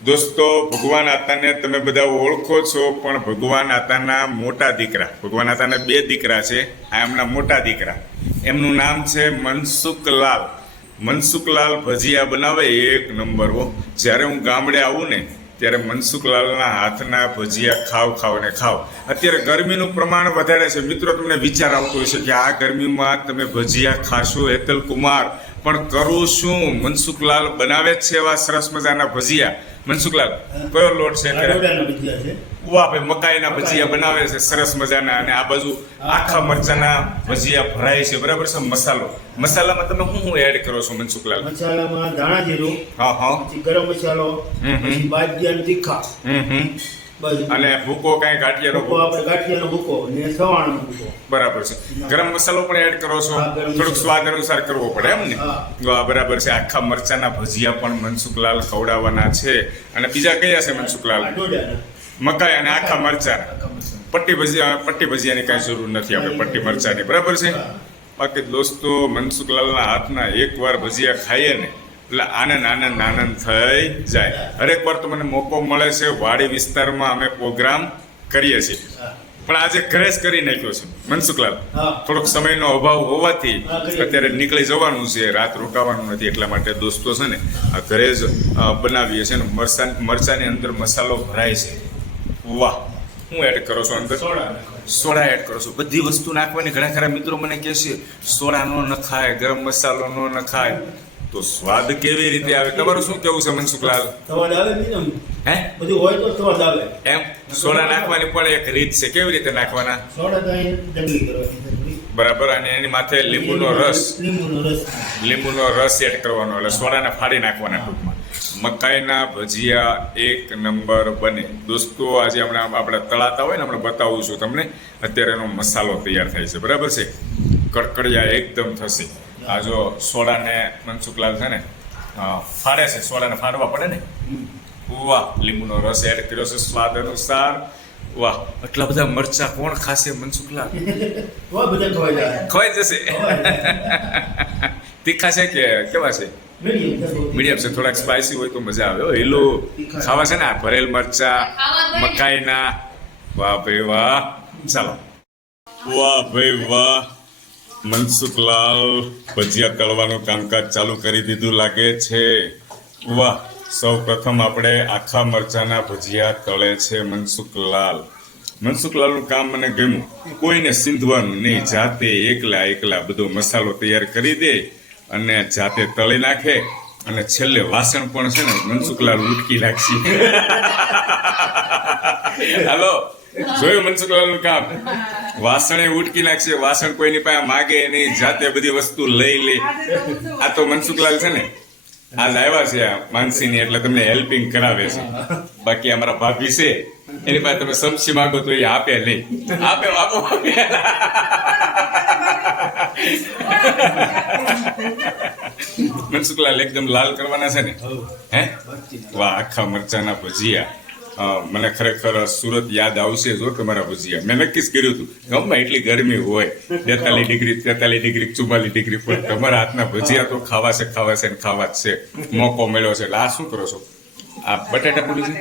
દોસ્તો, ભગવાન આતાને તમે બધા ઓળખો છો, પણ ભગવાન આતાના મોટા દીકરા, ભગવાન આતાને બે દીકરા છે. આ એમના મોટા દીકરા, એમનું નામ છે મનસુખલાલ. મનસુખલાલ ભજીયા બનાવે એક નંબર હો. જ્યારે હું ગામડે આવું ને ત્યારે મનસુખલાલના હાથના ભજીયા ખાવ. અત્યારે ગરમીનું પ્રમાણ વધારે છે મિત્રો. તમને વિચાર આવતો હશે કે આ ગરમીમાં તમે ભજીયા ખાશો હેતલ કુમાર, પણ કરું શું? મનસુખલાલ બનાવે જ છે એવા સરસ મજાના ભજીયા. મનસુખલાલ, કયો લોટ છે? વાહ ભાઈ, મકાઈના ભજીયા બનાવે છે સરસ મજાના. અને આ બાજુ આખા મરચાના ભજીયા ભરાય છે, બરાબર છે. મસાલામાં તમે શું એડ કરો છો મનસુખલાલ? મસાલામાં ધાણા જીરું, હા, પછી ગરમ મસાલો, પછી બાદિયાનો તીખા, અને ભૂકો કઈ ગાંઠિયાનો ભૂકો, આપણે ગાંઠિયાનો ભૂકો ને સવાણનો ભૂકો. બરાબર છે. ગરમ મસાલો પણ એડ કરો છો? થોડુંક સ્વાદ અનુસાર કરવો પડે એમ ને? બરાબર છે. આખા મરચાના ભજીયા પણ મનસુખલાલ ખવડાવવાના છે. અને બીજા કયા છે મનસુખલાલ? મકાઈ અને આખા મરચાના. પટ્ટી ભજીયાની કાંઈ જરૂર નથી આપણે, પટ્ટી મરચાની, બરાબર છે. બાકી દોસ્તો, મનસુખલાલના હાથના એકવાર ભજીયા ખાઈએ ને એટલે આનંદ થઈ જાય. હરેક વાર તો મને મોકો મળે છે, વાડી વિસ્તારમાં અમે પ્રોગ્રામ કરીએ છીએ, પણ આજે ઘરે જ કરી નાખ્યો છે મનસુખલાલ. થોડોક સમયનો અભાવ હોવાથી અત્યારે નીકળી જવાનું છે, રાત રોકાવાનું નથી, એટલા માટે દોસ્તો છે ને આ ઘરે જ બનાવીએ છીએ. ને મરચાની અંદર મસાલો ભરાય છે. વાહ, શું એડ કરો છો અંદર? સોડા એડ કરો છો. બધી વસ્તુ નાખવાની. ઘણા ખરા મિત્રો મને કહે છે સોડા નો નખાય, ગરમ મસાલો નો નખાય, તો સ્વાદ કેવી રીતે આવે? તમારું શું કેવું છે મનસુખલાલ? હે, બધું હોય તો સ્વાદ આવે. એમ સોડા નાખવાની પણ એક રીત છે. કેવી રીતે નાખવાના? સોડા ડંગી કરવાની, બરાબર. અને એની માથે લીંબુનો રસ એડ કરવાનો, એટલે સોડાને ફાડી નાખવાના ટૂંકમાં. મકાઈના ભજીયા એક નંબર બને દોસ્તો. આજે હમણાં આપણે તળાતા હોય ને, હમણાં બતાવું છું તમને. અત્યારે એનો મસાલો તૈયાર થાય છે, બરાબર છે. કડકડિયા એકદમ થશે. આ જો સોડાને મનસુખલાલ છે ને ફાડે છે, સોડાને ફાડવા પડે ને. વાહ, લીંબુનો રસ એડ કર્યો છે સ્વાદ અનુસાર. વાહ, એટલા બધા મરચા કોણ ખાશે મનસુખલાલ? ખવાઈ જશે. તીખા છે કે કેવા છે? મીડિયમ છે. થોડાક સ્પાઇસી હોય તો મજા આવે. હીલો ખાવા છે ને આ ભરેલ મરચા મકાઈના. વાહ ભાઈ વાહ. ચાલો, વાહ ભાઈ વાહ. મનસુખલાલ ભજીયા તળવાનું કામકાજ ચાલુ કરી દીધું લાગે છે. વાહ, સૌ પ્રથમ આપણે આખા મરચાના ભજીયા તળે છે મનસુખલાલ. મનસુખલાલનું કામ મને ગમ્યું. કોઈને સીંધવાનું નહીં, જાતે એકલા બધો મસાલો તૈયાર કરી દે અને જાતે તળી નાખે. અને છેલ્લે વાસણ પણ છે ને મનસુખલાલ ઉટકી નાખશે. હાલો, જોયું મનસુખલાલનું કામ? વાસણે ઉટકી નાખશે. વાસણ કોઈની પાસે માગે નહીં, જાતે બધી વસ્તુ લઈ લે. આ તો મનસુખલાલ છે ને આજ આવ્યા છે માનસીની, એટલે તમને હેલ્પિંગ કરાવે છે. બાકી અમારા ભાભી છે, એની પાસે તમે સમસી માંગો તો એ આપે નહીં. આપો. મનસુખલાલ એકદમ લાલ કરવાના છે ને? હે, વાહ. આખા મરચાના ભજીયા. મને ખરેખર સુરત યાદ આવશે જો તમારા ભજીયા. મેં નક્કી જ કર્યું હતું, ગમે એટલી ગરમી હોય, 43 ડિગ્રી 44 ડિગ્રી, પણ તમારા હાથના ભજીયા તો ખાવા છે ને ખાવા જ છે. મોકો મળ્યો છે એટલે આ શું કરો છો? આ બટાટા પૂરી છે?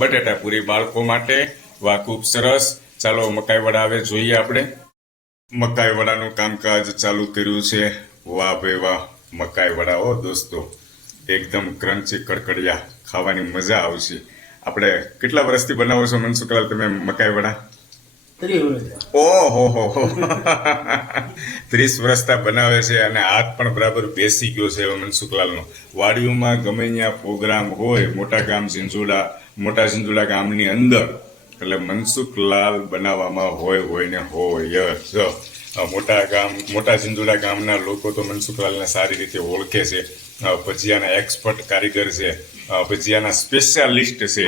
બટાટા પૂરી બાળકો માટે. વાહ, ખૂબ સરસ. ચાલો, મકાઈ વડા હવે જોઈએ આપણે. મકાઈ વડાનું કામકાજ ચાલુ કર્યું છે. વાહ ભાઈ વાહ. મકાઈ વડા હો દોસ્તો, એકદમ ક્રન્ચી, કડકડિયા, ખાવાની મજા આવશે. આપણે કેટલા વર્ષથી બનાવો છો મનસુખલાલ તમે મકાઈ વડા? ઓહો, 30 વર્ષથી બનાવે છે. અને હાથ પણ બરાબર બેસી ગયો છે મનસુખલાલનો. વાડીઓમાં ગમે ત્યાં પ્રોગ્રામ હોય, મોટા ઝીંઝુડા ગામની અંદર, એટલે મનસુખલાલ બનાવવામાં હોય જ. મોટા ઝીંઝુડા ગામના લોકો તો મનસુખલાલને સારી રીતે ઓળખે છે. ભજીયાના એક્સપર્ટ કારીગર છે, ભજીયાના સ્પેશિયાલિસ્ટ છે.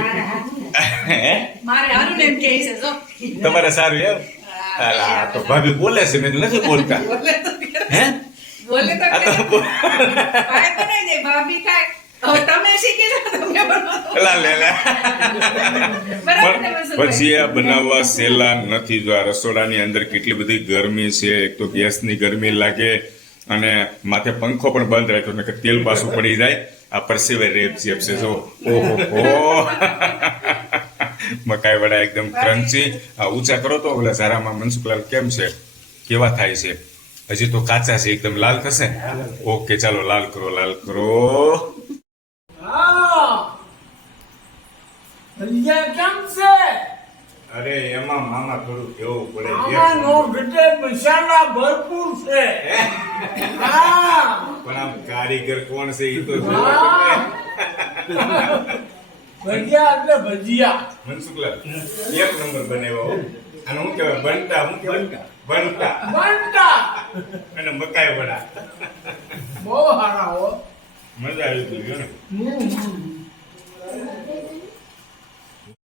તમારે સારું એમ? તો ભાભી બોલે છે, મેં નથી બોલતા. હે, ભજીયા બનાવવા સહેલા નથી. જો આ રસોડાની અંદર કેટલી બધી ગરમી છે. એક તો ગેસની ગરમી લાગે, અને માથે પંખો પણ બંધ રાખ્યો ને કે તેલ પાછું પડી જાય. આ પરસેવે રેપ જેપ છે જો ઓહો હો મકાઈ વડા એકદમ ક્રન્ચી. ઊંચા કરો તો ઓલા ઝારામાં મનસુખલાલ કેમ છે, કેવા થાય છે? હજી તો કાચા છે, એકદમ લાલ થશે. ઓકે ચાલો લાલ કરો, લાલ કરો. ભજીયા કેમ છે? અરે એમાં મામા થોડું કેવું પડે. આમાંનો ઘટે મસાલા ભરપૂર છે. હા. પણ આમ કારીગર કોણ છે એ તો હા. ભજીયા એટલે ભજીયા. મનસુખલાલ એક નંબર બનાવ્યો હો. અને હું કહેવાય બનતા, હું કહેવાય બનતા બનતા. અને મકાઈ વડા. બહુ સારા હો. મજા આવી ગઈ ને. હમ.